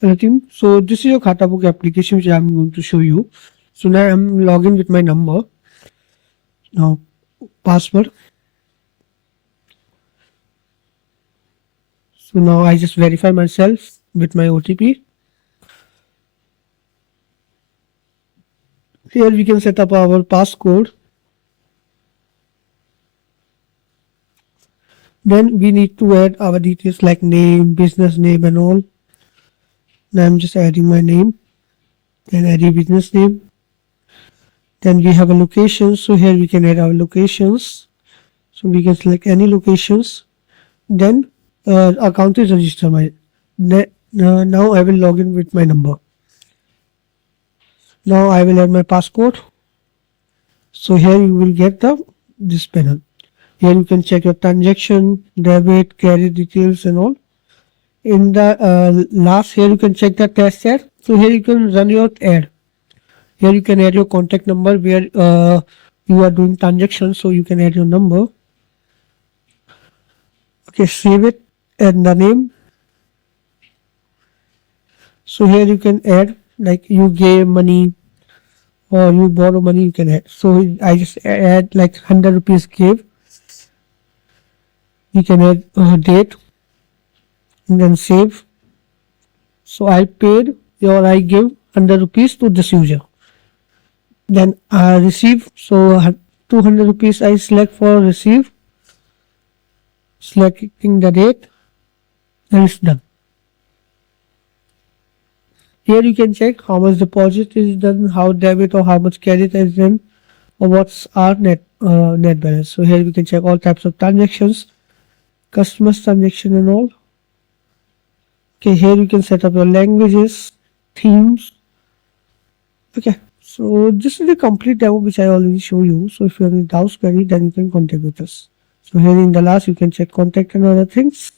Hello team. So this is your Khata Book application which I'm going to show you. So now I'm logging with my number. Now password. So now I just verify myself with my OTP. Here we can set up our passcode. Then we need to add our details like name, business name and all. Now I'm just adding my name. Then add a business name. Then we have a location. So here we can add our locations. So we can select any locations. Then account is registered. Now I will log in with my number. Now I will add my passcode. So here you will get this panel. Here you can check your transaction, debit, credit details and all. In the last, here you can check the test ad. So here you can run your ad. Here you can add your contact number where you are doing transactions. So you can add your number. Okay, save it and the name. So here you can add like you gave money or you borrow money, you can add. So I just add like 100 rupees gave. You can add date and then save. So I paid or I give 100 rupees to this user. Then I receive. So 200 rupees I select for receive. Selecting the date. Then it's done. Here you can check how much deposit is done, how debit or how much credit is done, or what's our net balance. So here we can check all types of transactions, customers transaction and all. Okay, here you can set up your languages, themes. Okay, so this is the complete demo which I already show you. So if you have any doubts, query, then you can contact with us. So here in the last you can check contact and other things.